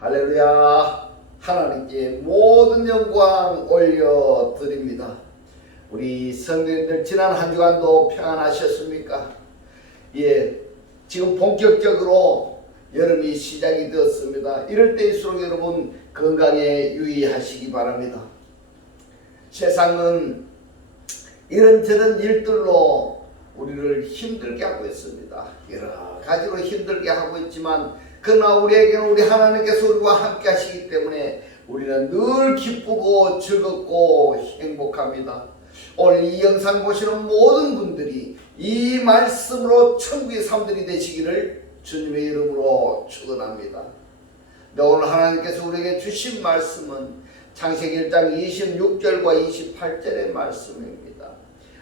할렐루야. 하나님께 모든 영광 올려드립니다. 우리 성도님들 지난 한 주간도 평안하셨습니까? 예, 지금 본격적으로 여름이 시작이 되었습니다. 이럴 때일수록 여러분 건강에 유의하시기 바랍니다. 세상은 이런저런 일들로 우리를 힘들게 하고 있습니다. 여러 가지로 힘들게 하고 있지만 그러나 우리에게는 우리 하나님께서 우리와 함께 하시기 때문에 우리는 늘 기쁘고 즐겁고 행복합니다. 오늘 이 영상 보시는 모든 분들이 이 말씀으로 천국의 사람들이 되시기를 주님의 이름으로 축원합니다. 오늘 하나님께서 우리에게 주신 말씀은 창세기 1장 26절과 28절의 말씀입니다.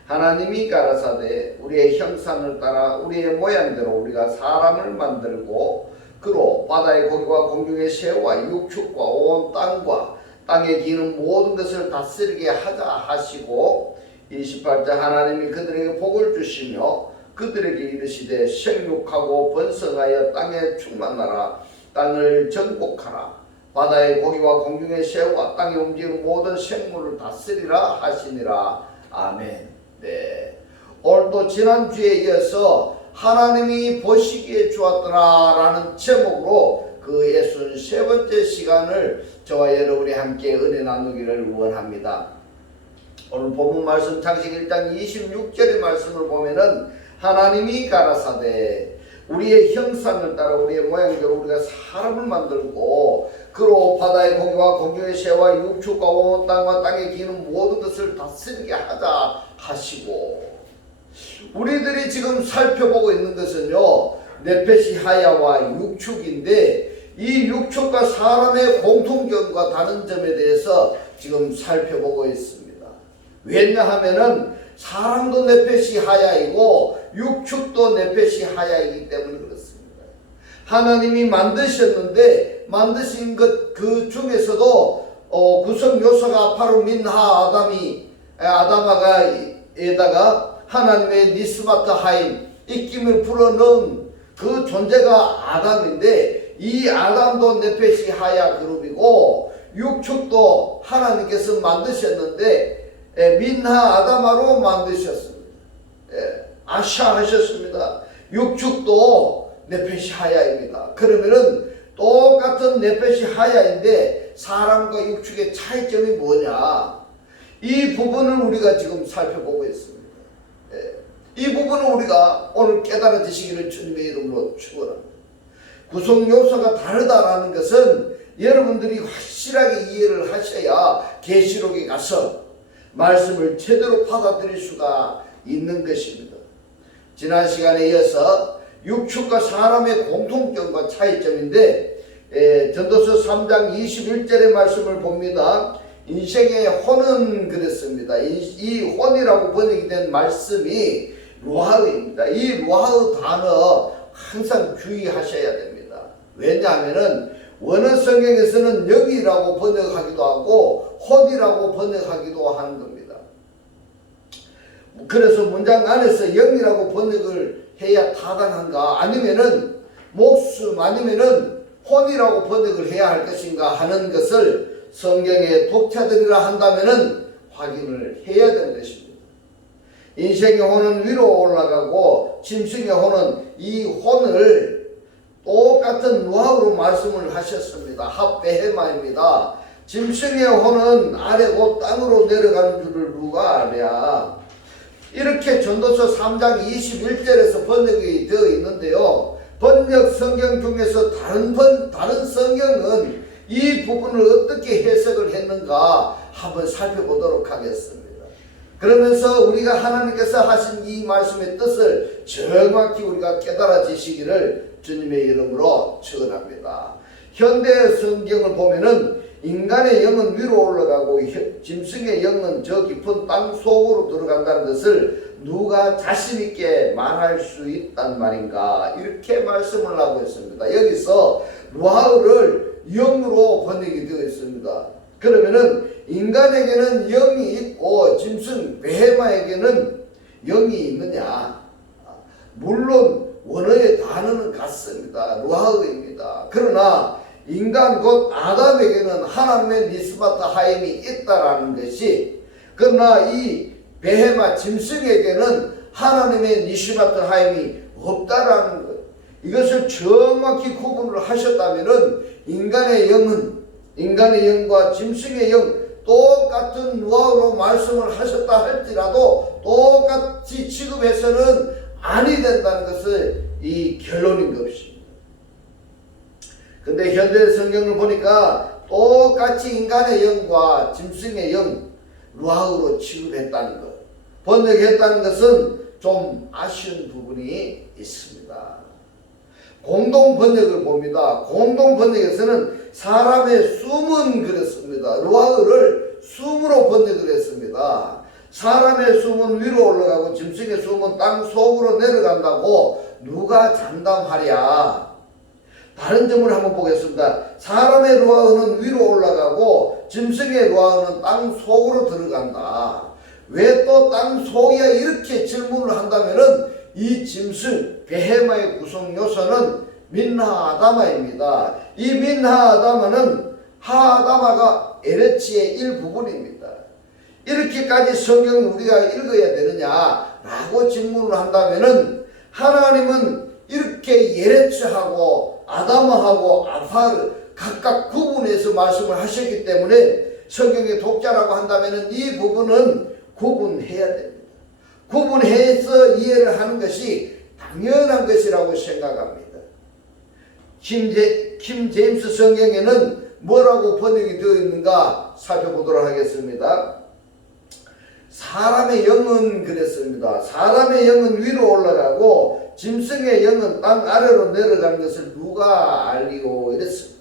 하나님이 가라사대 우리의 형상을 따라 우리의 모양대로 우리가 사람을 만들고 그로 바다의 고기와 공중의 새와 육축과 온 땅과 땅에 기는 모든 것을 다스리게 하자 하시고 28절 하나님이 그들에게 복을 주시며 그들에게 이르시되 생육하고 번성하여 땅에 충만하라 땅을 정복하라 바다의 고기와 공중의 새와 땅에 움직이는 모든 생물을 다스리라 하시니라. 아멘. 네. 오늘도 지난주에 이어서 하나님이 보시기에 좋았더라 라는 제목으로 그 63번째 시간을 저와 여러분이 함께 은혜 나누기를 원합니다. 오늘 본문 말씀 창세기 1장 26절의 말씀을 보면은 하나님이 가라사대 우리의 형상을 따라 우리의 모양대로 우리가 사람을 만들고 그로 바다의 고기와 공중의 새와 육축과 온 땅과 땅에 기는 모든 것을 다스리게 하자 하시고 우리들이 지금 살펴보고 있는 것은요 네페시 하야와 육축인데 이 육축과 사람의 공통점과 다른 점에 대해서 지금 살펴보고 있습니다. 왜냐하면은 사람도 네페시 하야이고 육축도 네페시 하야이기 때문에 그렇습니다. 하나님이 만드셨는데 만드신 것 그 중에서도 구성 요소가 바로 민하 아담아가 에다가 하나님의 니스마트 하임 입김을 불어넣은 그 존재가 아담인데 이 아담도 네페시 하야 그룹이고 육축도 하나님께서 만드셨는데 민하 아담아로 만드셨습니다. 아샤 하셨습니다. 육축도 네페시 하야입니다. 그러면은 똑같은 네페시 하야인데 사람과 육축의 차이점이 뭐냐? 이 부분을 우리가 지금 살펴보고 있습니다. 이 부분을 우리가 오늘 깨달아지시기를 주님의 이름으로 축원합니다. 구성 요소가 다르다라는 것은 여러분들이 확실하게 이해를 하셔야 계시록에 가서 말씀을 제대로 받아들일 수가 있는 것입니다. 지난 시간에 이어서 육축과 사람의 공통점과 차이점인데 전도서 3장 21절의 말씀을 봅니다. 인생의 혼은 그랬습니다. 이 혼이라고 번역이 된 말씀이 루하의입니다. 이 루하의 단어 항상 주의하셔야 됩니다. 왜냐하면은 원어 성경에서는 영이라고 번역하기도 하고 혼이라고 번역하기도 하는 겁니다. 그래서 문장 안에서 영이라고 번역을 해야 타당한가 아니면은 목숨 아니면은 혼이라고 번역을 해야 할 것인가 하는 것을 성경의 독자들이라 한다면은 확인을 해야 되는 것입니다. 인생의 혼은 위로 올라가고 짐승의 혼은 이 혼을 똑같은 루하로 말씀을 하셨습니다. 합베헤마입니다. 짐승의 혼은 아래고 땅으로 내려가는 줄을 누가 아랴. 이렇게 전도서 3장 21절에서 번역이 되어 있는데요. 번역 성경 중에서 다른 성경은 이 부분을 어떻게 해석을 했는가 한번 살펴보도록 하겠습니다. 그러면서 우리가 하나님께서 하신 이 말씀의 뜻을 정확히 우리가 깨달아지시기를 주님의 이름으로 축원합니다. 현대 성경을 보면은 인간의 영은 위로 올라가고 짐승의 영은 저 깊은 땅 속으로 들어간다는 것을 누가 자신 있게 말할 수 있단 말인가 이렇게 말씀을 하고 있습니다. 여기서 루하를 영으로 번역이 되어 있습니다. 그러면은 인간에게는 영이 있고 짐승 베헤마에게는 영이 있느냐? 물론 원어의 단어는 같습니다. 루하의입니다. 그러나 인간 곧 아담에게는 하나님의 니스바트 하임이 있다라는 것이, 그러나 이 베헤마 짐승에게는 하나님의 니스바트 하임이 없다라는 것, 이것을 정확히 구분을 하셨다면은 인간의 영과 짐승의 영 똑같은 노하우로 말씀을 하셨다 할지라도 똑같이 취급해서는 아니 된다는 것을 이 결론인 것입니다. 근데 현대 성경을 보니까 똑같이 인간의 영과 짐승의 영 노하우로 취급했다는 것, 번역했다는 것은 좀 아쉬운 부분이 있습니다. 공동 번역을 봅니다. 공동 번역에서는 사람의 숨은 그랬습니다. 노하우를 숨으로 번역을 했습니다. 사람의 숨은 위로 올라가고 짐승의 숨은 땅 속으로 내려간다고 누가 장담하랴. 다른 점을 한번 보겠습니다. 사람의 노하우는 위로 올라가고 짐승의 노하우는 땅 속으로 들어간다. 왜 또 땅 속이야? 이렇게 질문을 한다면은 이 짐승 베헤마의 구성 요소는 민하 아다마입니다. 이 민하 아다마는 하 아다마가 에레치의 일부분입니다. 이렇게까지 성경을 우리가 읽어야 되느냐라고 질문을 한다면은 하나님은 이렇게 예레츠하고 아다마하고 아파를 각각 구분해서 말씀을 하셨기 때문에 성경의 독자라고 한다면은 이 부분은 구분해야 됩니다. 구분해서 이해를 하는 것이 당연한 것이라고 생각합니다. 킴 제임스 성경에는 뭐라고 번역이 되어 있는가 살펴보도록 하겠습니다. 사람의 영은 그랬습니다. 사람의 영은 위로 올라가고 짐승의 영은 땅 아래로 내려가는 것을 누가 알리고 이랬습니다.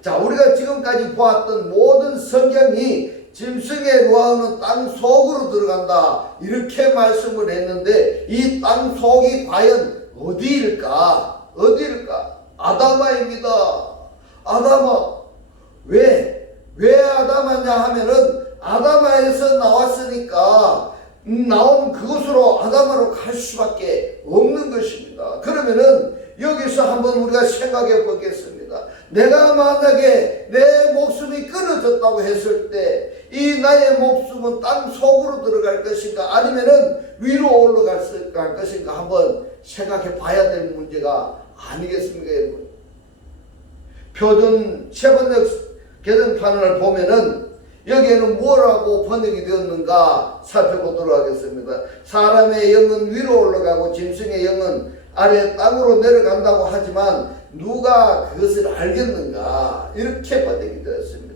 자, 우리가 지금까지 보았던 모든 성경이 짐승의 노하우는 땅 속으로 들어간다 이렇게 말씀을 했는데 이 땅 속이 과연 어디일까? 아다마입니다. 아다마. 왜 아다마냐 하면은 아다마에서 나왔으니까 나온 그곳으로 아다마로 갈 수밖에 없는 것입니다. 그러면은 여기서 한번 우리가 생각해 보겠습니다. 내가 만약에 내 목숨이 끊어졌다고 했을 때 이 나의 목숨은 땅 속으로 들어갈 것인가 아니면은 위로 올라갈 것인가 한번 생각해 봐야 될 문제가 아니겠습니까, 여러분? 표준 세번역 개정판을 보면은 여기에는 뭐라고 번역이 되었는가 살펴보도록 하겠습니다. 사람의 영은 위로 올라가고 짐승의 영은 아래 땅으로 내려간다고 하지만 누가 그것을 알겠는가 이렇게 번역이 되었습니다.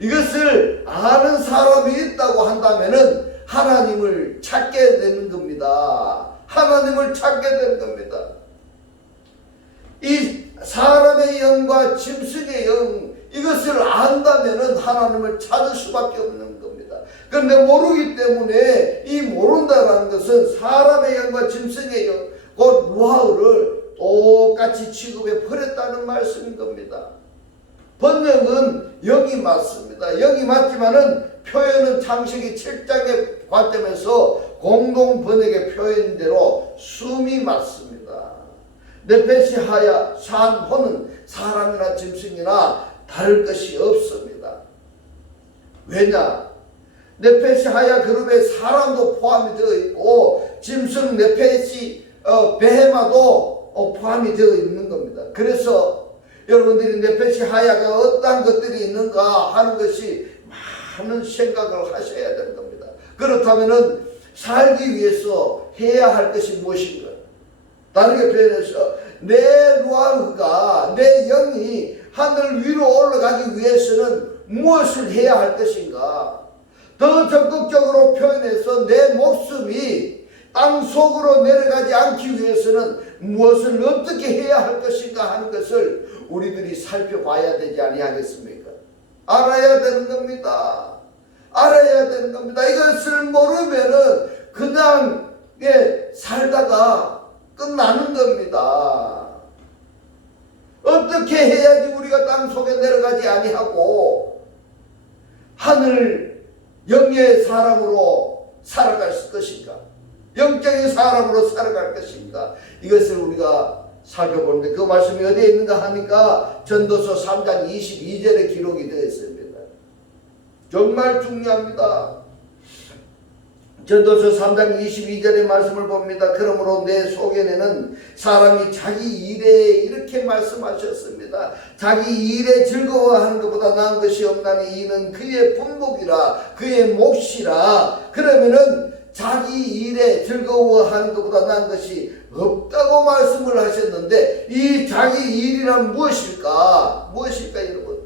이것을 아는 사람이 있다고 한다면은 하나님을 찾게 되는 겁니다. 하나님을 찾게 되는 겁니다. 이 사람의 영과 짐승의 영 이것을 안다면은 하나님을 찾을 수밖에 없는 겁니다. 그런데 모르기 때문에 이 모른다라는 것은 사람의 영과 짐승의 영, 곧 노하우를 똑같이 취급해 버렸다는 말씀인 겁니다. 번역은 영이 맞습니다. 영이 맞지만은 표현은 창세기 7장의 관점에서 공동 번역의 표현대로 숨이 맞습니다. 네페시 하야 산호는 사람이나 짐승이나 다를 것이 없습니다. 왜냐? 네페시 하야 그룹에 사람도 포함이 되어 있고 짐승 네페시 베헤마도 포함이 되어 있는 겁니다. 그래서 여러분들이 네페시 하야가 어떤 것들이 있는가 하는 것이 많은 생각을 하셔야 되는 겁니다. 그렇다면은 살기 위해서 해야 할 것이 무엇인가? 다르게 표현해서 내 노하우가 내 영이 하늘 위로 올라가기 위해서는 무엇을 해야 할 것인가? 더 적극적으로 표현해서 내 목숨이 땅 속으로 내려가지 않기 위해서는 무엇을 어떻게 해야 할 것인가 하는 것을 우리들이 살펴봐야 되지 아니하겠습니까? 알아야 되는 겁니다. 알아야 되는 겁니다. 이것을 모르면은 그냥 살다가 끝나는 겁니다. 어떻게 해야지 우리가 땅 속에 내려가지 아니하고 하늘 영의 사람으로 살아갈 것인가? 영적인 사람으로 살아갈 것인가? 이것을 우리가 살펴보는데 그 말씀이 어디에 있는가 하니까 전도서 3장 22절에 기록이 되어 있습니다. 정말 중요합니다. 전도서 3장 22절의 말씀을 봅니다. 그러므로 내 소견에는 사람이 자기 일에 이렇게 말씀하셨습니다. 자기 일에 즐거워하는 것보다 나은 것이 없나니 이는 그의 분목이라 그의 몫이라. 그러면은 자기 일에 즐거워하는 것보다 나은 것이 없다고 말씀을 하셨는데 이 자기 일이란 무엇일까? 무엇일까 여러분?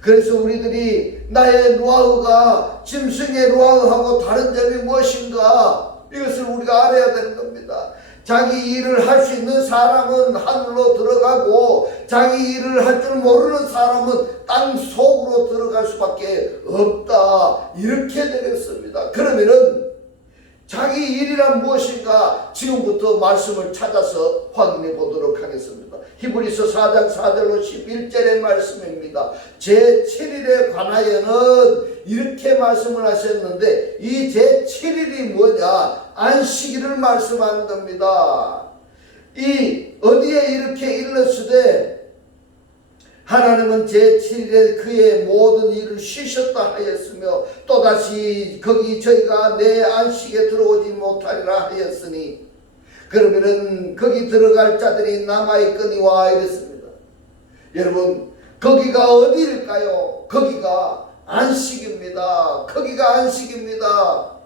그래서 우리들이 나의 노하우가 짐승의 노하우하고 다른 점이 무엇인가? 이것을 우리가 알아야 되는 겁니다. 자기 일을 할 수 있는 사람은 하늘로 들어가고 자기 일을 할 줄 모르는 사람은 땅 속으로 들어갈 수밖에 없다. 이렇게 되겠습니다. 그러면은 자기 일이란 무엇인가 지금부터 말씀을 찾아서 확인해 보도록 하겠습니다. 히브리서 4장 4절로 11절의 말씀입니다. 제7일에 관하여는 이렇게 말씀을 하셨는데 이 제7일이 뭐냐? 안식일을 말씀하는 겁니다. 이 어디에 이렇게 일렀으되 하나님은 제7일에 그의 모든 일을 쉬셨다 하였으며 또다시 거기 저희가 내 안식에 들어오지 못하리라 하였으니 그러면은 거기 들어갈 자들이 남아있거니와 이랬습니다. 여러분 거기가 어디일까요? 거기가 안식입니다. 거기가 안식입니다.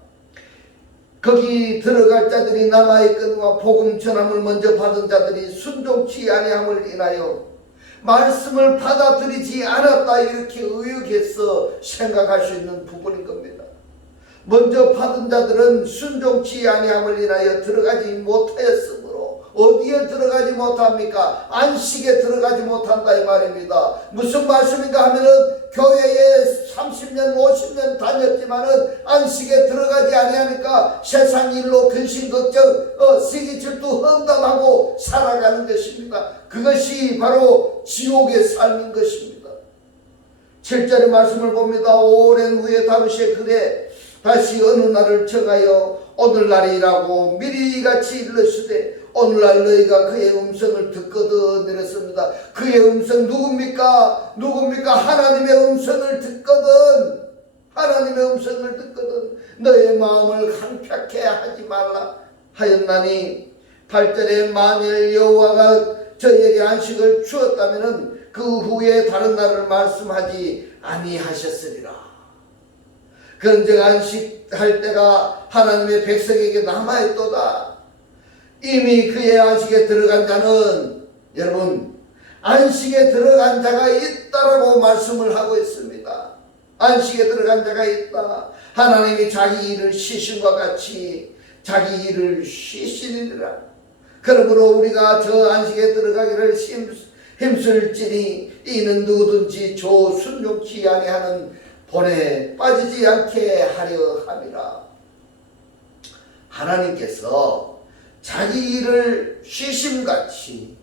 거기 들어갈 자들이 남아있거니와 복음 전함을 먼저 받은 자들이 순종치 아니함을 인하여 말씀을 받아들이지 않았다 이렇게 의역해서 생각할 수 있는 부분인 겁니다. 먼저 받은 자들은 순종치 아니함을 인하여 들어가지 못하였으므로 어디에 들어가지 못합니까? 안식에 들어가지 못한다 이 말입니다. 무슨 말씀인가 하면은 교회에 30년 50년 다녔지만은 안식에 들어가지 아니하니까 세상 일로 근심 걱정 시기 질투 험담하고 살아가는 것입니다. 그것이 바로 지옥의 삶인 것입니다. 7절의 말씀을 봅니다. 오랜 후에 다윗의 글에 다시 어느 날을 정하여 오늘날이라고 미리같이 일렀으되 오늘날 너희가 그의 음성을 듣거든 이랬습니다. 그의 음성 누굽니까? 하나님의 음성을 듣거든. 하나님의 음성을 듣거든 너의 마음을 강팍해 하지 말라 하였나니 8절에 만일 여호와가 저희에게 안식을 주었다면 그 후에 다른 날을 말씀하지 아니하셨으리라. 그런즉 안식할 때가 하나님의 백성에게 남아있도다. 이미 그의 안식에 들어간 자는 여러분 안식에 들어간 자가 있다라고 말씀을 하고 있습니다. 안식에 들어간 자가 있다. 하나님이 자기 일을 쉬심과 같이 자기 일을 쉬시리라. 그러므로 우리가 저 안식에 들어가기를 힘쓸지니 이는 누구든지 저 순종치 아니하는 본에 빠지지 않게 하려 함이라. 하나님께서 자기 일을 쉬심같이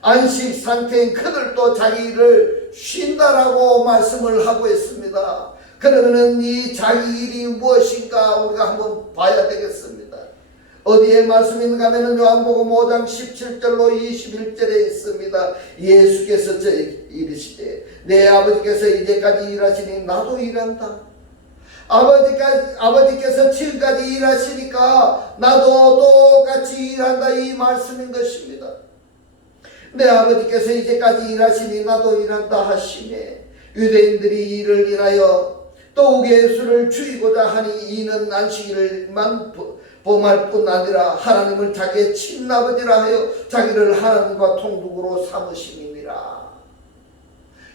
안식 상태인 그들도 자기 일을 쉰다라고 말씀을 하고 있습니다. 그러면은 이 자기 일이 무엇인가 우리가 한번 봐야 되겠습니다. 어디에 말씀이 있는가 하면 요한복음 5장 17절로 21절에 있습니다. 예수께서 이르시되 내 아버지께서 이제까지 일하시니 나도 일한다. 아버지께서 지금까지 일하시니까 나도 똑같이 일한다 이 말씀인 것입니다. 내 아버지께서 이제까지 일하시니 나도 일한다 하시매 유대인들이 이를 인하여 더욱 예수를 죽이고자 하니 이는 안식일만 범할 뿐 아니라 하나님을 자기의 친아버지라 하여 자기를 하나님과 통독으로 삼으심이니라.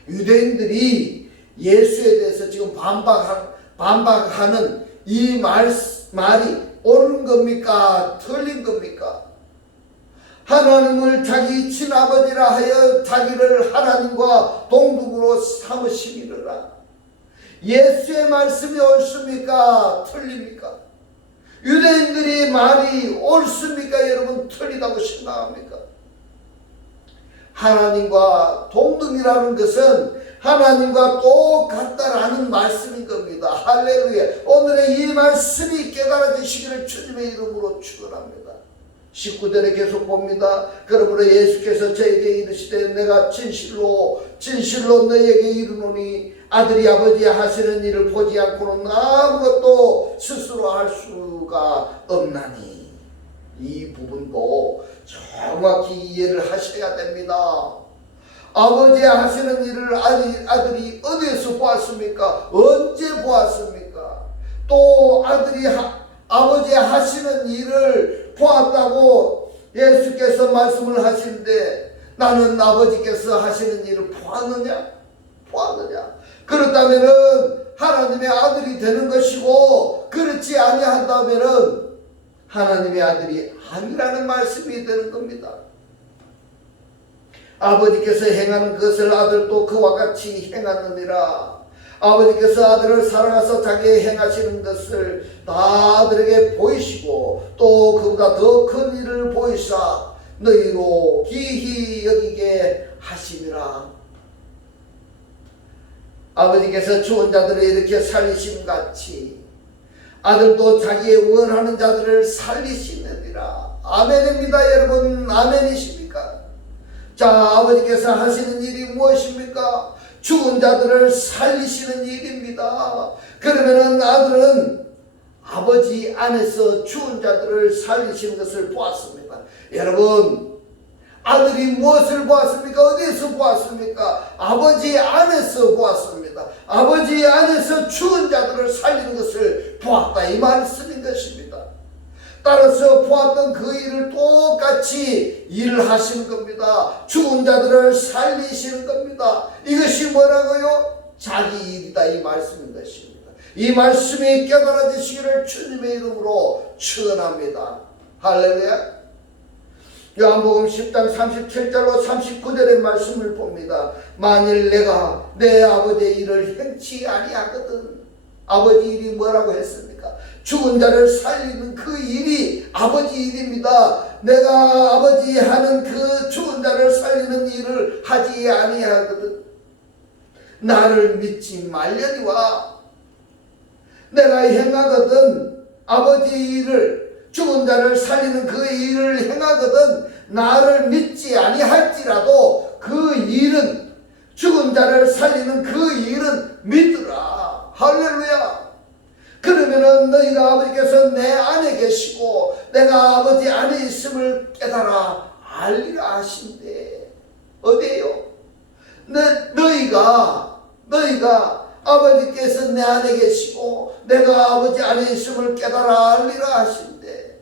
유대인들이 예수에 대해서 지금 반박하는 이 말이 옳은 겁니까? 틀린 겁니까? 하나님을 자기 친아버지라 하여 자기를 하나님과 동독으로 삼으심이니라. 예수의 말씀이 옳습니까? 틀립니까? 유대인들이 말이 옳습니까? 여러분 틀리다고 생각합니까? 하나님과 동등이라는 것은 하나님과 똑같다라는 말씀인 겁니다. 할렐루야. 오늘의 이 말씀이 깨달아지시기를 주님의 이름으로 축원합니다. 19절에 계속 봅니다. 그러므로 예수께서 저에게 이르시되 내가 진실로 너희에게 이르노니 아들이 아버지 하시는 일을 보지 않고는 아무것도 스스로 할 수가 없나니. 이 부분도 정확히 이해를 하셔야 됩니다. 아버지 하시는 일을 아들이 어디에서 보았습니까? 언제 보았습니까? 또 아버지 하시는 일을 보았다고 예수께서 말씀을 하시는데 나는 아버지께서 하시는 일을 보았느냐? 그렇다면은 하나님의 아들이 되는 것이고, 그렇지 아니한다면은 하나님의 아들이 아니라는 말씀이 되는 겁니다. 아버지께서 행하는 것을 아들도 그와 같이 행하느니라. 아버지께서 아들을 사랑하사 자기의 행하시는 것을 다 아들에게 보이시고 또 그보다 더 큰 일을 보이사 너희로 기히 여기게 하심이라. 아버지께서 죽은 자들을 이렇게 살리심 같이 아들도 자기의 원하는 자들을 살리시느니라. 아멘입니다. 여러분, 아멘이십니까? 자, 아버지께서 하시는 일이 무엇입니까? 죽은 자들을 살리시는 일입니다. 그러면은 아들은 아버지 안에서 죽은 자들을 살리시는 것을 보았습니다. 여러분, 아들이 무엇을 보았습니까? 어디에서 보았습니까? 아버지 안에서 보았습니다. 아버지 안에서 죽은 자들을 살리는 것을 보았다, 이 말씀인 것입니다. 따라서 보았던 그 일을 똑같이 일을 하시는 겁니다. 죽은 자들을 살리시는 겁니다. 이것이 뭐라고요? 자기 일이다, 이 말씀인 것입니다. 이 말씀이 깨달아지시기를 주님의 이름으로 축원합니다. 할렐루야. 요한복음 10장 37절로 39절의 말씀을 봅니다. 만일 내가 내 아버지의 일을 행치 아니하거든. 아버지 일이 뭐라고 했습니까? 죽은 자를 살리는 그 일이 아버지 일입니다. 내가 아버지 하는 그 죽은 자를 살리는 일을 하지 아니하거든. 나를 믿지 말려니와. 내가 행하거든 아버지 일을, 죽은 자를 살리는 그 일을 행하거든 나를 믿지 아니할지라도 그 일은, 죽은 자를 살리는 그 일은 믿으라. 할렐루야. 그러면은 너희가 아버지께서 내 안에 계시고 내가 아버지 안에 있음을 깨달아 알리라 하신대. 어디에요? 너희가 아버지께서 내 안에 계시고 내가 아버지 안에 있음을 깨달아 알리라 하신대.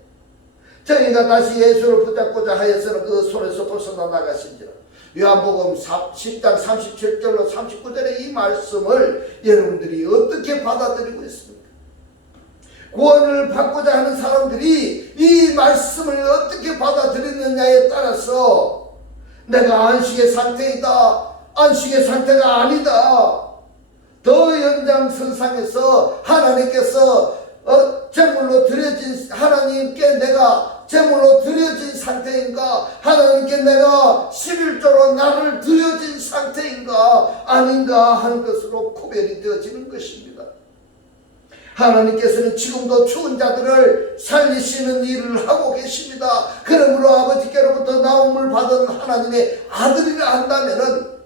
저희가 다시 예수를 붙잡고자 하여서는 그 손에서 벗어나 나가신지라. 요한복음 10장 37절로 39절의 이 말씀을 여러분들이 어떻게 받아들이고 있습니까? 구원을 받고자 하는 사람들이 이 말씀을 어떻게 받아들이느냐에 따라서 내가 안식의 상태이다, 안식의 상태가 아니다, 더 연장선상에서 하나님께서 제물로 드려진, 하나님께 내가 제물로 드려진 상태인가, 하나님께 내가 11조로 나를 드려진 상태인가 아닌가 하는 것으로 구별이 되어지는 것입니다. 하나님께서는 지금도 죽은 자들을 살리시는 일을 하고 계십니다. 그러므로 아버지께로부터 나옴을 받은 하나님의 아들이라 한다면은,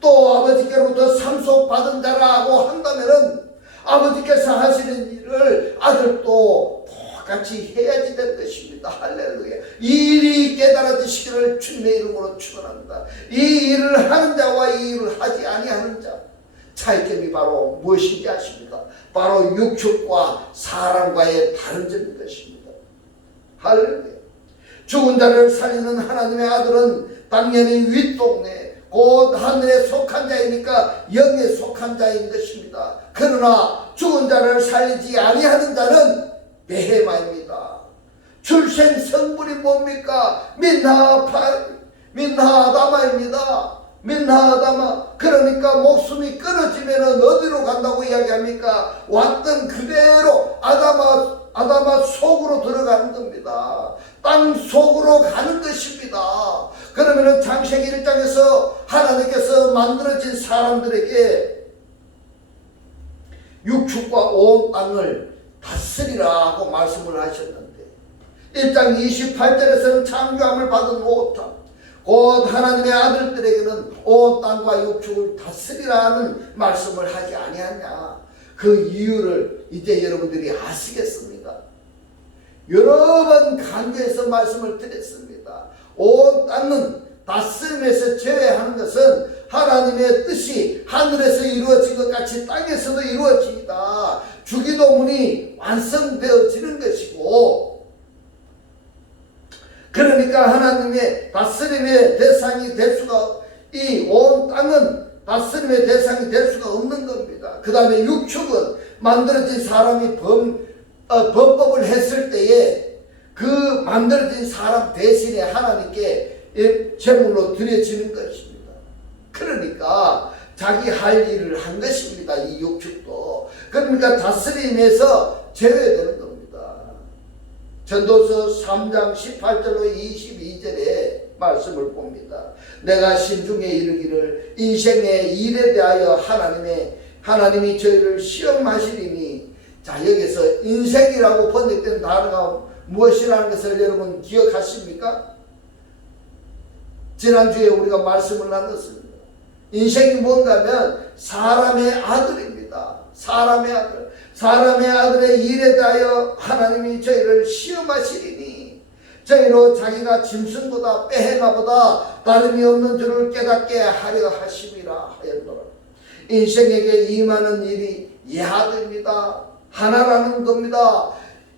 또 아버지께로부터 상속받은 자라고 한다면은 아버지께서 하시는 일을 아들도 똑같이 해야지 될 것입니다. 할렐루야. 이 일이 깨달아지시기를 주님의 이름으로 축원합니다. 이 일을 하는 자와 이 일을 하지 아니하는 자, 차이점이 바로 무엇인지 아십니까? 바로 육축과 사람과의 다른 점인 것입니다. 할렐루야. 죽은 자를 살리는 하나님의 아들은 당연히 윗동네, 곧 하늘에 속한 자이니까 영에 속한 자인 것입니다. 그러나 죽은 자를 살리지 아니하는 자는 베헤마입니다. 출생 성분이 뭡니까? 민나아다마입니다. 민나아다마. 그러니까 목숨이 끊어지면 어디로 간다고 이야기합니까? 왔던 그대로 아다마 속으로 들어가는 겁니다. 땅 속으로 가는 것입니다. 그러면 창세기 1장에서 하나님께서 만들어진 사람들에게 육축과 온 땅을 다스리라 하고 말씀을 하셨는데, 1장 28절에서는 창조함을 받은 온 땅, 곧 하나님의 아들들에게는 온 땅과 육축을 다스리라는 말씀을 하지 아니하냐. 그 이유를 이제 여러분들이 아시겠습니까? 여러 번 강조해서 말씀을 드렸습니다. 온 땅은 다스림에서 제외하는 것은 하나님의 뜻이 하늘에서 이루어진 것 같이 땅에서도 이루어지다. 주기도문이 완성되어지는 것이고, 그러니까 하나님의 다스림의 대상이 될 수가, 이 온 땅은 다스림의 대상이 될 수가 없는 겁니다. 그 다음에 육축은 만들어진 사람이 범법을 했을 때에 그 만들어진 사람 대신에 하나님께 제물로 드려지는 것입니다. 그러니까 자기 할 일을 한 것입니다. 이 육축도. 그러니까 다스림에서 제외되는 겁니다. 전도서 3장 18절로 22절에 말씀을 봅니다. 내가 신중에 이르기를 인생의 일에 대하여 하나님이 저희를 시험하시리니. 자, 여기서 인생이라고 번역된 단어가 무엇이라는 것을 여러분 기억하십니까? 지난주에 우리가 말씀을 나눴습니다. 인생이 뭔가 하면 사람의 아들입니다. 사람의 아들. 사람의 아들의 일에 대하여 하나님이 저희를 시험하시리니 저희로 자기가 짐승보다 빼헤나보다 다름이 없는 줄을 깨닫게 하려 하심이라 하였노라. 인생에게 임하는 일이 예하됩니다. 하나라는 겁니다.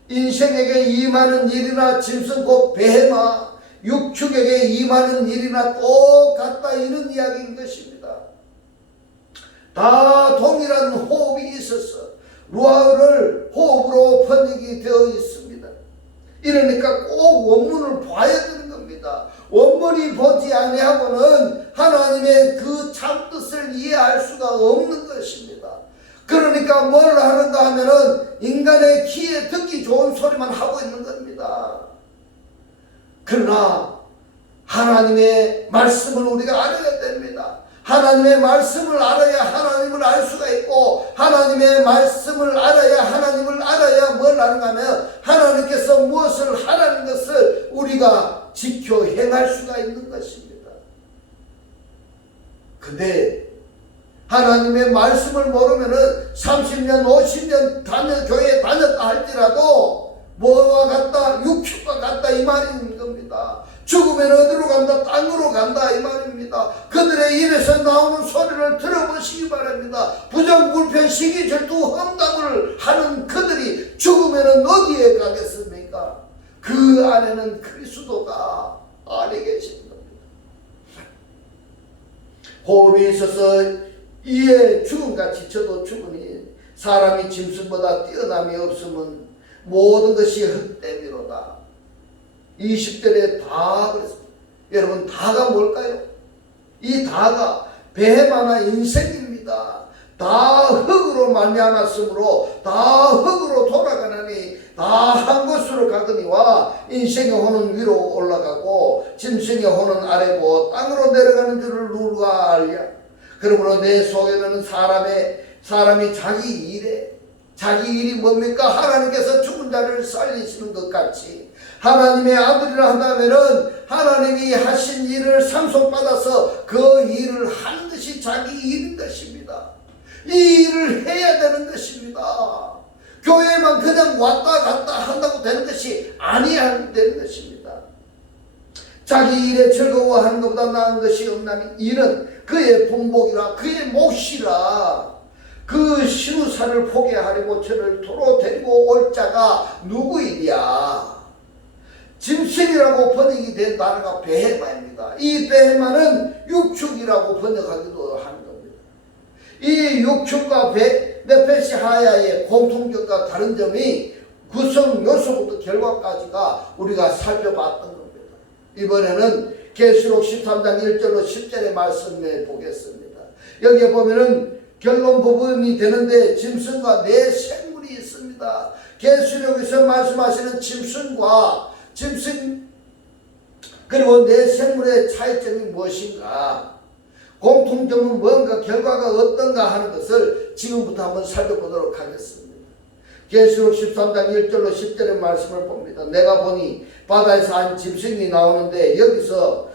인생에게 임하는 일이나 짐승 곧 베헤마, 육축에게 임하는 일이나 똑같다, 이런 이야기인 것입니다. 다 동일한 호흡이 있어서 루아를 호흡으로 번역이 되어 있습니다. 이러니까 꼭 원문을 봐야 되는 겁니다. 원문이 보지 아니하고는 하나님의 그 참뜻을 이해할 수가 없는 것입니다. 그러니까 뭘 하는가 하면은 인간의 귀에 듣기 좋은 소리만 하고 있는 겁니다. 그러나 하나님의 말씀을 우리가 알아야 됩니다. 하나님의 말씀을 알아야 하나님을 알 수가 있고, 하나님의 말씀을 알아야 하나님을 알아야 뭘 하는가 하면 하나님께서 무엇을 하라는 것을 우리가 지켜 행할 수가 있는 것입니다. 근데 하나님의 말씀을 모르면은 30년 50년 교회에 다녔다 할지라도 뭐와 같다? 육축과 같다, 이 말인 겁니다. 죽으면 어디로 간다? 땅으로 간다, 이 말입니다. 그들의 입에서 나오는 소리를 들어보시기 바랍니다. 부정불편 시기질투 험담을 하는 그들이 죽으면 어디에 가겠습니까? 그 안에는 그리스도가 안에 계신 겁니다. 호흡이 있어서 이에 죽음같이 저도 죽으니 사람이 짐승보다 뛰어남이 없으면 모든 것이 헛됨이로다. 20절에 다 그랬습니다. 여러분, 다가 뭘까요? 이 다가 베헤마나 인생입니다. 다 흙으로 말미암았으므로 다 흙으로 돌아가나니 다 한 곳으로 가거니와 인생의 혼은 위로 올라가고 짐승의 혼은 아래고 땅으로 내려가는 줄을 누가 알랴. 그러므로 내 속에는 사람이 자기 일이 뭡니까? 하나님께서 죽은 자를 살리시는 것 같이 하나님의 아들이라 한다면은 하나님이 하신 일을 상속받아서 그 일을 하는 것이 자기 일인 것입니다. 이 일을 해야 되는 것입니다. 교회만 그냥 왔다 갔다 한다고 되는 것이 아니야 되는 것입니다. 자기 일에 즐거워하는 것보다 나은 것이 없나니 이는 그의 풍복이라 그의 몫이라. 그 신우사를 포기하려고 저를 도로 데리고 올 자가 누구이랴. 짐승이라고 번역이 된 단어가 베헤마입니다. 이 베헤마는 육축이라고 번역하기도 하는 겁니다. 이 육축과 네페시 하야의 공통점과 다른 점이 구성 요소부터 결과까지가 우리가 살펴봤던 겁니다. 이번에는 계시록 13장 1절로 10절의 말씀을 보겠습니다. 여기에 보면은 결론 부분이 되는데 짐승과 네 생물이 있습니다. 계시록에서 말씀하시는 짐승과 짐승 그리고 네 생물의 차이점이 무엇인가, 공통점은 뭔가, 결과가 어떤가 하는 것을 지금부터 한번 살펴보도록 하겠습니다. 계시록 13장 1절로 10절의 말씀을 봅니다. 내가 보니 바다에서 한 짐승이 나오는데 여기서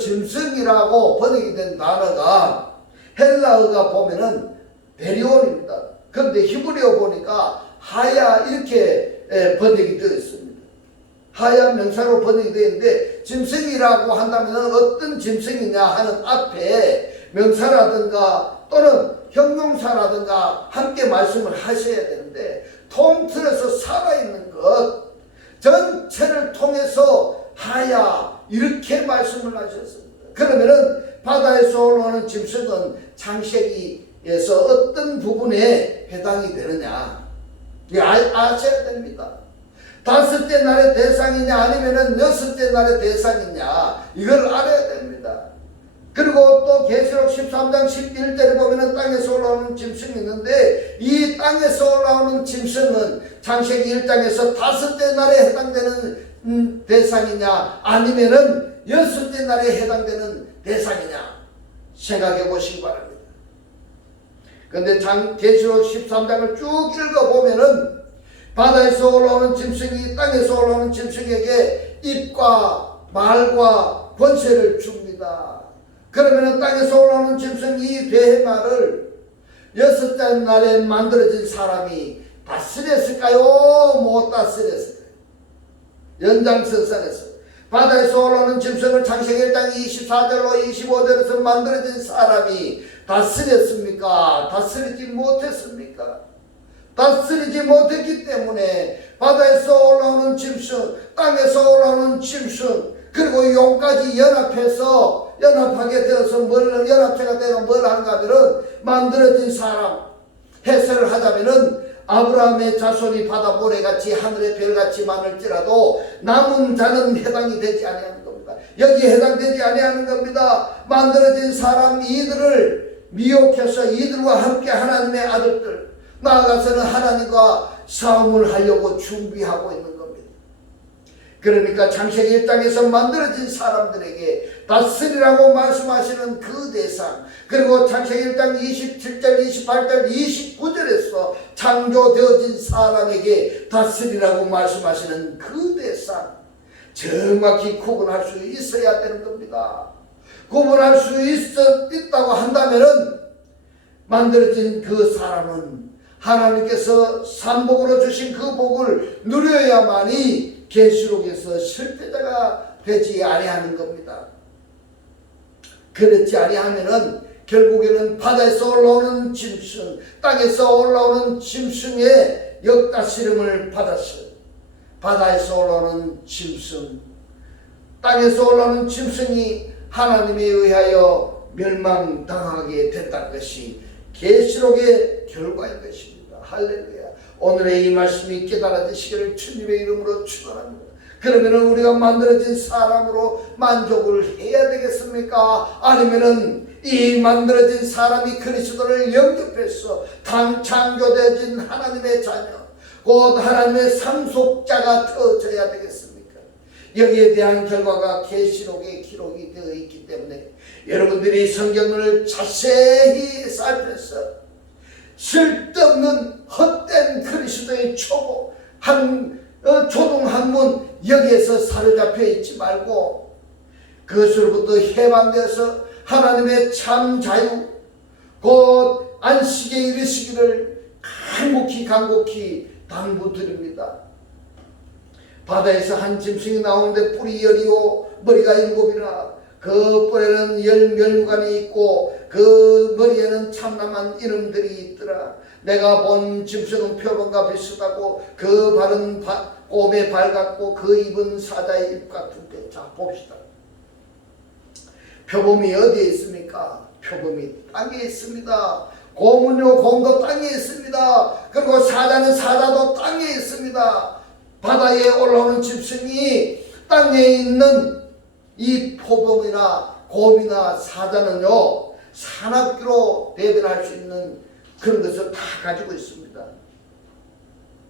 짐승이라고 번역이 된 단어가 헬라어가 보면은 베리온입니다. 그런데 히브리어 보니까 하야 이렇게 번역이 되어 있습니다. 하야 명사로 번역이 되어 있는데 짐승이라고 한다면 어떤 짐승이냐 하는 앞에 명사라든가 또는 형용사라든가 함께 말씀을 하셔야 되는데 통틀어서 살아있는 것 전체를 통해서 하야 이렇게 말씀을 하셨습니다. 그러면은 바다에서 올라오는 짐승은 창세기에서 어떤 부분에 해당이 되느냐 아셔야 됩니다. 5째 날의 대상이냐 아니면은 6째 날의 대상이냐 이걸 알아야 됩니다. 그리고 또 계시록 13장 11절에 보면은 땅에서 올라오는 짐승이 있는데 이 땅에서 올라오는 짐승은 창세기 1장에서 5째 날에 해당되는 대상이냐 아니면은 6째 날에 해당되는 대상이냐 생각해 보시기 바랍니다. 그런데 계시록 13장을 쭉 읽어보면은 바다에서 올라오는 짐승이 땅에서 올라오는 짐승에게 입과 말과 권세를 줍니다. 그러면 땅에서 올라오는 짐승 이 베헤마를 6째 날에 만들어진 사람이 다스렸을까요? 못 다스렸을까요? 연장선상에서 바다에서 올라오는 짐승을 창세기 1장 24절로 25절에서 만들어진 사람이 다스렸습니까? 다스리지 못했습니까? 다스리지 못했기 때문에 바다에서 올라오는 짐승, 땅에서 올라오는 짐승, 그리고 용까지 연합하게 되어서 연합체가 되어 뭘 하는가 하면은 만들어진 사람 해설을 하자면은 아브라함의 자손이 바다 모래같이 하늘의 별같이 많을지라도 남은 자는 해당이 되지 아니하는 겁니다. 여기에 해당되지 아니하는 겁니다. 만들어진 사람 이들을 미혹해서 이들과 함께 하나님의 아들들 나아가서는 하나님과 싸움을 하려고 준비하고 있는 겁니다. 그러니까 창세기 1장에서 만들어진 사람들에게 다스리라고 말씀하시는 그 대상, 그리고 창세기 1장 27절, 28절, 29절에서 창조되어진 사람에게 다스리라고 말씀하시는 그 대상, 정확히 구분할 수 있어야 되는 겁니다. 구분할 수 있다고 한다면은 만들어진 그 사람은 하나님께서 삼복으로 주신 그 복을 누려야만이 계시록에서 실패자가 되지 아니하는 겁니다. 그렇지 아니하면은 결국에는 바다에서 올라오는 짐승, 땅에서 올라오는 짐승의 역다스림을 받았어요. 바다에서 올라오는 짐승, 땅에서 올라오는 짐승이 하나님에 의하여 멸망당하게 됐다는 것이 계시록의 결과인 것입니다. 할렐루야. 오늘의 이 말씀이 깨달아지시기를 주님의 이름으로 축원합니다. 그러면은 우리가 만들어진 사람으로 만족을 해야 되겠습니까? 아니면은 이 만들어진 사람이 그리스도를 영접해서 창조되어진 하나님의 자녀, 곧 하나님의 상속자가 되어져야 되겠습니까? 여기에 대한 결과가 계시록에 기록이 되어 있기 때문에 여러분들이 성경을 자세히 살펴서 쓸데없는 헛된 그리스도의 초보 조동 학문 여기에서 사로잡혀 있지 말고 그것으로부터 해방되어서 하나님의 참 자유 곧 안식에 이르시기를 간곡히 당부드립니다. 바다에서 한 짐승이 나오는데 뿔이 10이요 머리가 7이라 그 뿔에는 10멸관이 있고 그 머리에는 참남한 이름들이 있더라. 내가 본 짐승은 표범과 비슷하고 그 발은 곰의 발 같고 그 입은 사자의 입 같은데. 자 봅시다. 표범이 어디에 있습니까? 표범이 땅에 있습니다. 곰은요 곰도 땅에 있습니다. 그리고 사자도 땅에 있습니다. 바다에 올라오는 짐승이 땅에 있는 이 표범이나 곰이나 사자는요 산악기로 대변할 수 있는 그런 것을 다 가지고 있습니다.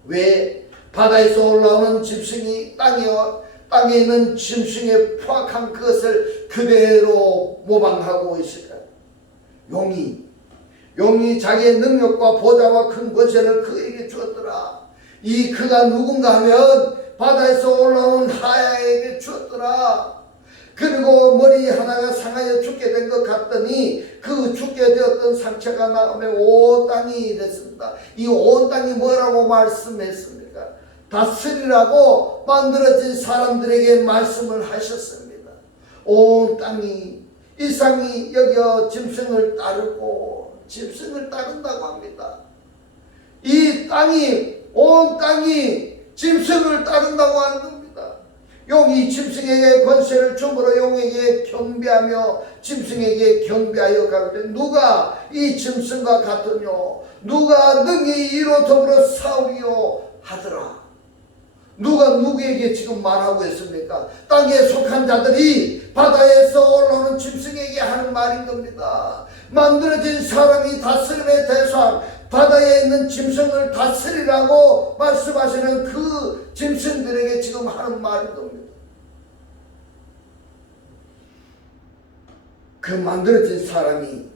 왜 바다에서 올라오는 짐승이 땅에 있는 짐승의 포악한 그것을 그대로 모방하고 있을까요? 용이 자기의 능력과 보좌와 큰 권세를 그에게 주었더라. 이 그가 누군가 하면 바다에서 올라온 하야에게 주었더라. 그리고 머리 하나가 상하여 죽게 된 것 같더니 그 죽게 되었던 상처가 나오며 온 땅이 됐습니다. 이 온 땅이 뭐라고 말씀했습니까? 다스리라고 만들어진 사람들에게 말씀을 하셨습니다. 온 땅이 이상이 여겨 짐승을 따르고 짐승을 따른다고 합니다. 이 땅이 온 땅이 짐승을 따른다고 하는 겁니다. 용이 짐승에게 권세를 주므로 용에게 경배하며 짐승에게 경배하여 가는데 누가 이 짐승과 같으뇨? 누가 능히 이로 더불어 싸우리요 하더라. 누가 누구에게 지금 말하고 있습니까? 땅에 속한 자들이 바다에서 올라오는 짐승에게 하는 말인 겁니다. 만들어진 사람이 다스림의 대상, 바다에 있는 짐승을 다스리라고 말씀하시는 그 짐승들에게 지금 하는 말인 겁니다. 그 만들어진 사람이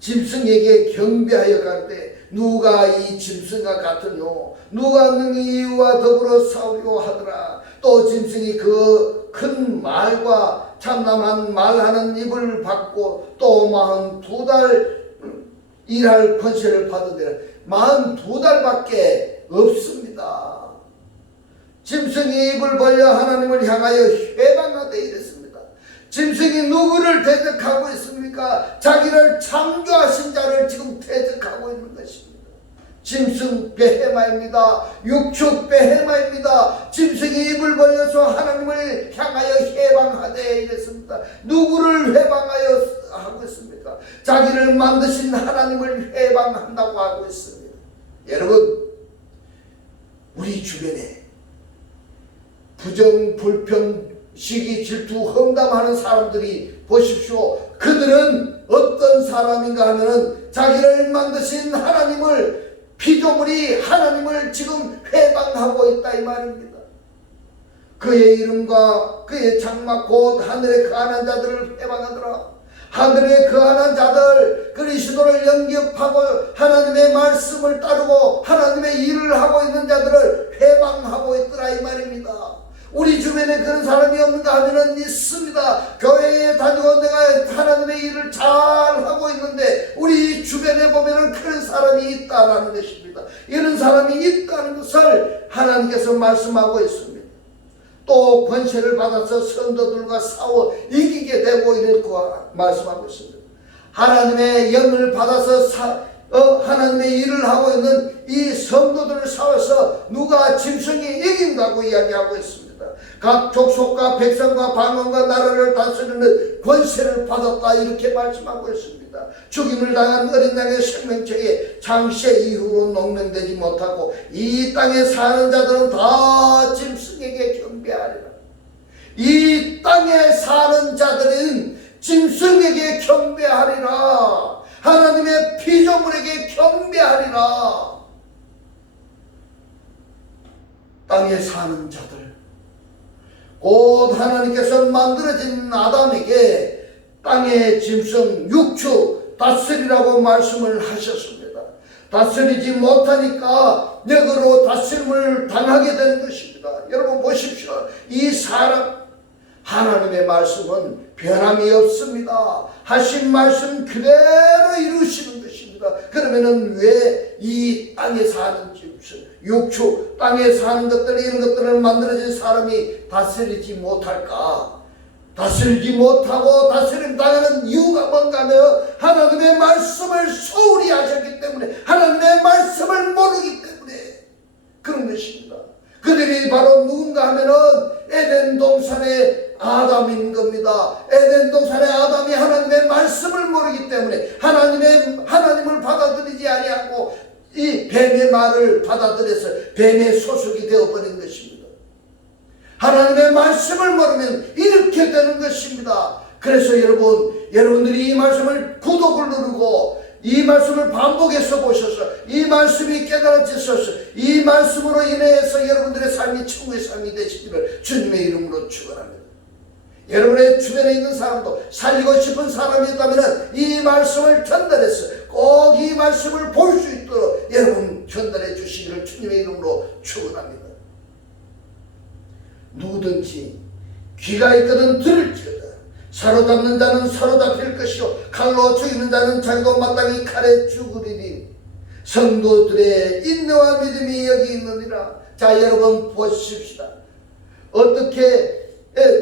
짐승에게 경배하여 가는데 누가 이 짐승과 같으뇨? 누가 능히 이와 더불어 싸우려 하더라. 또 짐승이 그 큰 말과 참남한 말하는 입을 받고 또 42달 일할 권세를 받으되라. 42달밖에 없습니다. 짐승이 입을 벌려 하나님을 향하여 회방하되 이랬습니다. 짐승이 누구를 대적하고 있습니까? 자기를 창조하신 자를 지금 대적하고 있는 것입니다. 짐승 베헤마입니다. 육축 베헤마입니다. 짐승이 입을 벌려서 하나님을 향하여 회방하되 이랬습니다. 누구를 회방하여 하고 있습니까? 자기를 만드신 하나님을 회방한다고 하고 있습니다. 여러분, 우리 주변에 부정, 불평, 시기, 질투, 험담하는 사람들이 보십시오. 그들은 어떤 사람인가 하면은 자기를 만드신 하나님을, 피조물이 하나님을 지금 회방하고 있다 이 말입니다. 그의 이름과 그의 장막 곧 하늘에 거하는 자들을 회방하더라. 하늘에 거하는 자들, 그리스도를 영접하고 하나님의 말씀을 따르고 하나님의 일을 하고 있는 자들을 회방하고 있더라 이 말입니다. 우리 주변에 그런 사람이 없는가 하면은 있습니다. 교회에 다니고 내가 하나님의 일을 잘 하고 있는데 우리 주변에 보면은 그런 사람이 있다라는 것입니다. 이런 사람이 있다는 것을 하나님께서 말씀하고 있습니다. 또 권세를 받아서 성도들과 싸워 이기게 되고 이럴 거 말씀하고 있습니다. 하나님의 영을 받아서 하나님의 일을 하고 있는 이 성도들을 싸워서 누가 짐승이 이긴다고 이야기하고 있습니다. 각 족속과 백성과 방언과 나라를 다스리는 권세를 받았다 이렇게 말씀하고 있습니다. 죽임을 당한 어린 양의 생명체에 창세 이후로 농명되지 못하고 이 땅에 사는 자들은 다 짐승에게 경배하리라. 이 땅에 사는 자들은 짐승에게 경배하리라. 하나님의 피조물에게 경배하리라. 땅에 사는 자들, 곧 하나님께서 만들어진 아담에게 땅의 짐승 육축 다스리라고 말씀을 하셨습니다. 다스리지 못하니까 역으로 다스림을 당하게 되는 것입니다. 여러분 보십시오. 이 사람, 하나님의 말씀은 변함이 없습니다. 하신 말씀 그대로 이루시는 것입니다. 그러면은 왜 이 땅에 사는 짐승, 육축, 땅에 사는 것들, 이런 것들을 만들어진 사람이 다스리지 못할까? 다스리지 못하고 다스림 당하는 이유가 뭔가 하면 하나님의 말씀을 소홀히 하셨기 때문에, 하나님의 말씀을 모르기 때문에 그런 것입니다. 그들이 바로 누군가 하면은 에덴 동산의 아담인 겁니다. 에덴 동산의 아담이 하나님의 말씀을 모르기 때문에 하나님을 받아들이지 아니하고 이 뱀의 말을 받아들여서 뱀의 소속이 되어버린 것입니다. 하나님의 말씀을 모르면 이렇게 되는 것입니다. 그래서 여러분들이 이 말씀을 구독을 누르고 이 말씀을 반복해서 보셔서 이 말씀이 깨달아지셔서 이 말씀으로 인해서 여러분들의 삶이 천국의 삶이 되시기를 주님의 이름으로 축원합니다. 여러분의 주변에 있는 사람도 살리고 싶은 사람이 있다면 이 말씀을 전달해서 꼭 이 말씀을 볼 수 있도록 여러분 전달해 주시기를 주님의 이름으로 축원합니다. 누구든지 귀가 있거든 들을지어다. 사로잡는 자는 사로잡힐 것이요 칼로 죽이는 자는 자기도 마땅히 칼에 죽으리니 성도들의 인내와 믿음이 여기 있느니라. 자, 여러분 보십시다. 어떻게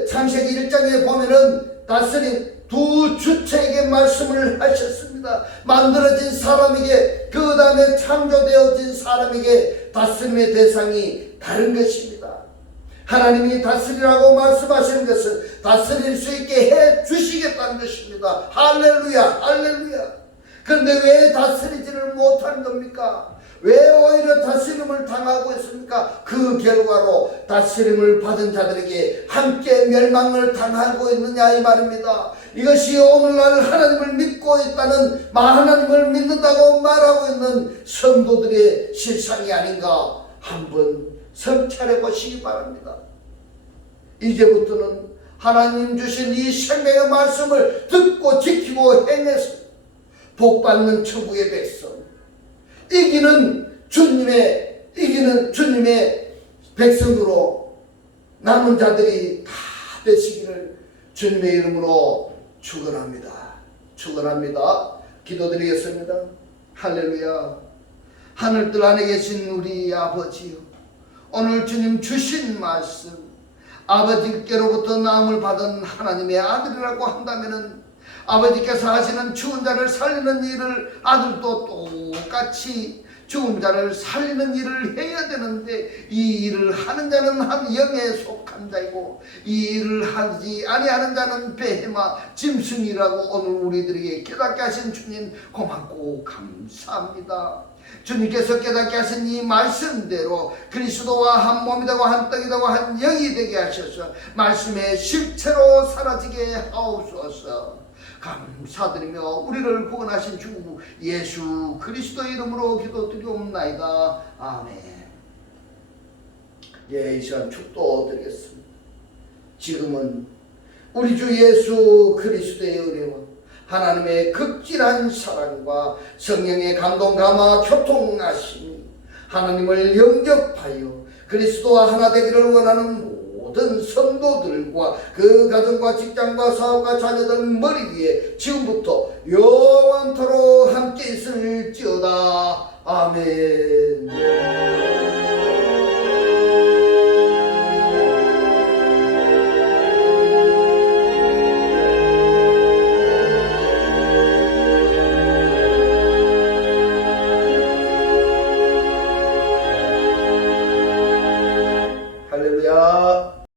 창세기 1장에 보면은 다스린 두 주체에게 말씀을 하셨습니다. 만들어진 사람에게, 그 다음에 창조되어진 사람에게 다스림의 대상이 다른 것입니다. 하나님이 다스리라고 말씀하시는 것은 다스릴 수 있게 해 주시겠다는 것입니다. 할렐루야, 할렐루야. 그런데 왜 다스리지를 못하는 겁니까? 왜 오히려 다스림을 당하고 있습니까? 그 결과로 다스림을 받은 자들에게 함께 멸망을 당하고 있느냐 이 말입니다. 이것이 오늘날 하나님을 믿고 있다는, 하나님을 믿는다고 말하고 있는 성도들의 실상이 아닌가 한번 성찰해 보시기 바랍니다. 이제부터는 하나님 주신 이 생명의 말씀을 듣고 지키고 행해서 복받는 천국의 백성, 이기는 주님의 백성으로 남은 자들이 다 되시기를 주님의 이름으로 축원합니다. 축원합니다. 기도드리겠습니다. 할렐루야. 하늘들 안에 계신 우리 아버지요, 오늘 주님 주신 말씀, 아버지께로부터 나음을 받은 하나님의 아들이라고 한다면은 아버지께서 하시는 죽은 자를 살리는 일을 아들도 똑같이 죽은 자를 살리는 일을 해야 되는데, 이 일을 하는 자는 한 영에 속한 자이고 이 일을 하지 아니하는 자는 베헤마 짐승이라고 오늘 우리들에게 깨닫게 하신 주님 고맙고 감사합니다. 주님께서 깨닫게 하신 이 말씀대로 그리스도와 한 몸이다고 한 떡이다고 한 영이 되게 하셔서 말씀의 실체로 사라지게 하옵소서. 감사드리며 우리를 구원하신 주 예수 그리스도 이름으로 기도드리옵나이다. 아멘. 예, 이 시간 축도드리겠습니다. 지금은 우리 주 예수 그리스도의 은혜와 하나님의 극진한 사랑과 성령의 감동 감화 교통하심이 하나님을 영접하여 그리스도와 하나 되기를 원하는 모든 성도들과 그 가정과 직장과 사업과 자녀들 머리 위에 지금부터 영원토록 함께 있을지어다. 아멘.